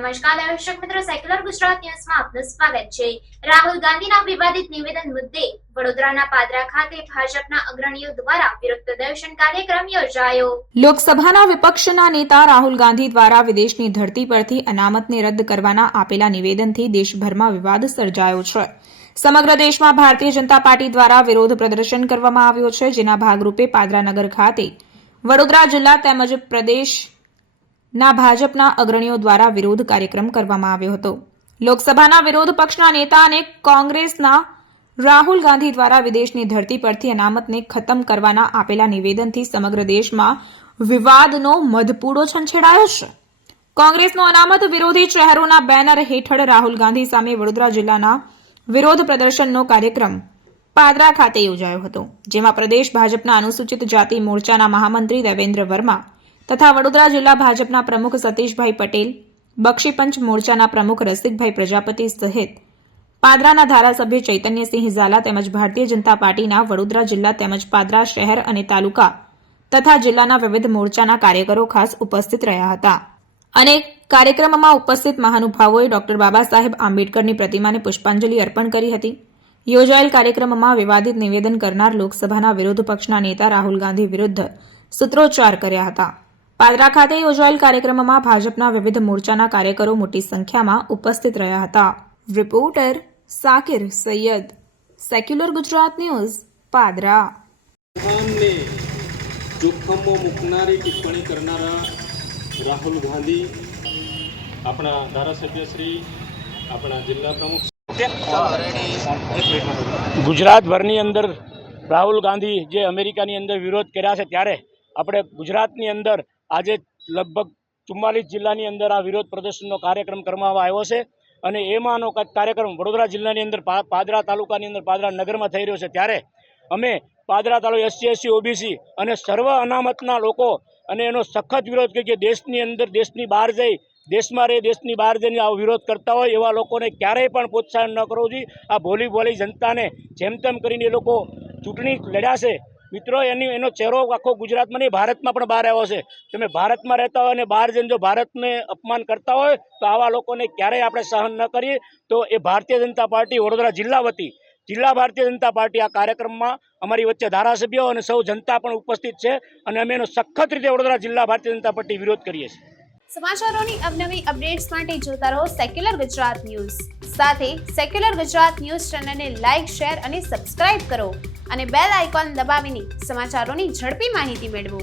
નમસ્કાર દર્શક મિત્રો, સેક્યુલર ગુજરાત ન્યૂઝમાં આપનું સ્વાગત છે। રાહુલ ગાંધીના વિવાદિત નિવેદન મુદ્દે વડોદરાના પાદરા ખાતે ભાજપના અગ્રણીઓ દ્વારા વિરોધ પ્રદર્શન કાર્યક્રમ યોજાયો। લોકસભાના વિપક્ષના નેતા રાહુલ ગાંધી દ્વારા વિદેશની ધરતી પરથી અનામતને રદ કરવાના આપેલા નિવેદનથી દેશભરમાં વિવાદ સર્જાયો છે। સમગ્ર દેશમાં ભારતીય જનતા પાર્ટી દ્વારા વિરોધ પ્રદર્શન કરવામાં આવ્યો છે, જેના ભાગરૂપે પાદરા નગર ખાતે વડોદરા જિલ્લા તેમજ પ્રદેશના ભાજપના અગ્રણીઓ દ્વારા વિરોધ કાર્યક્રમ કરવામાં આવ્યો હતો। લોકસભાના વિરોધ પક્ષના નેતા અને કોંગ્રેસના રાહુલ ગાંધી દ્વારા વિદેશની ધરતી પરથી અનામતને ખતમ કરવાના આપેલા નિવેદનથી સમગ્ર દેશમાં વિવાદનો મધપૂડો છંછેડાયો છે। કોંગ્રેસનો અનામત વિરોધી ચહેરોના બેનર હેઠળ રાહુલ ગાંધી સામે વડોદરા જિલ્લાના વિરોધ પ્રદર્શનનો કાર્યક્રમ પાદરા ખાતે યોજાયો હતો, જેમાં પ્રદેશ ભાજપના અનુસૂચિત જાતિ મોરચાના મહામંત્રી દેવેન્દ્ર વર્મા તથા વડોદરા જિલ્લા ભાજપના પ્રમુખ સતીશભાઈ પટેલ, બક્ષીપંચ મોરચાના પ્રમુખ રસિકભાઈ પ્રજાપતિ સહિત પાદરાના ધારાસભ્ય ચૈતન્યસિંહ ઝાલા તેમજ ભારતીય જનતા પાર્ટીના વડોદરા જિલ્લા તેમજ પાદરા શહેર અને તાલુકા તથા જિલ્લાના વિવિધ મોરચાના કાર્યકરો ખાસ ઉપસ્થિત રહ્યા હતા અને કાર્યક્રમમાં ઉપસ્થિત મહાનુભાવોએ ડોક્ટર બાબા સાહેબ આંબેડકરની પ્રતિમાને પુષ્પાંજલિ અર્પણ કરી હતી। યોજાયેલ કાર્યક્રમમાં વિવાદિત નિવેદન કરનાર લોકસભાના વિરોધ પક્ષના નેતા રાહુલ ગાંધી વિરુદ્ધ સૂત્રોચ્ચાર કર્યા હતા। પાદરા ખાતે યોજાયેલ કાર્યક્રમમાં ભાજપના વિવિધ મોરચાના કાર્યકરો મોટી સંખ્યામાં ઉપસ્થિત રહ્યા હતા। Reporter Sakir Sayyed, secular Gujarat news, Padra. જોખમમાં મૂકનારી ટિપ્પણી કરનારા રાહુલ ગાંધી આપણા ધારાસભ્ય શ્રી આપણા જિલ્લા પ્રમુખ ગુજરાતભરની અંદર રાહુલ ગાંધી જે અમેરિકાની અંદર વિરોધ કર્યા છે, ત્યારે આપણે ગુજરાતની અંદર આજે લગભગ 44 જિલ્લાની અંદર આ વિરોધ પ્રદર્શનનો કાર્યક્રમ કરવામાં આવ્યો છે અને એમાંનો કાર્યક્રમ વડોદરા જિલ્લાની અંદર પાદરા તાલુકાની અંદર પાદરા નગરમાં થઈ રહ્યો છે। ત્યારે અમે પાદરા તાલુકા SC OBC અને સર્વ અનામતના લોકો અને એનો સખત વિરોધ કરીએ કે દેશની અંદર દેશની બહાર જઈ દેશમાં રહી દેશની બહાર જઈને આવો વિરોધ કરતા હોય એવા લોકોને ક્યારેય પણ પ્રોત્સાહન ન કરવું જોઈએ। આ ભોલી જનતાને જેમ તેમ કરીને એ લોકો ચૂંટણી લડ્યા છે મિત્રો, એનો ચહેરો આખો ગુજરાતમાં નહીં ભારતમાં પણ બહાર આવ્યો છે। તમે ભારતમાં રહેતા હોય અને બહાર જઈને જો ભારતને અપમાન કરતા હોય તો આવા લોકોને ક્યારેય આપણે સહન ન કરીએ। તો એ ભારતીય જનતા પાર્ટી વડોદરા જિલ્લા વતી જિલ્લા ભારતીય જનતા પાર્ટી આ કાર્યક્રમમાં અમારી વચ્ચે ધારાસભ્યો અને સૌ જનતા પણ ઉપસ્થિત છે અને અમે એનો સખત રીતે વડોદરા જિલ્લા ભારતીય જનતા પાર્ટી વિરોધ કરીએ છીએ। સમાચારોની અવનવી અપડેટ્સ માટે જોતા રહો સેક્યુલર ગુજરાત ન્યૂઝ। સાથે સેક્યુલર ગુજરાત ન્યૂઝ ચેનલને લાઇક, શેર અને સબસ્ક્રાઇબ કરો અને બેલ આઇકોન દબાવીને સમાચારોની ઝડપી માહિતી મેળવો।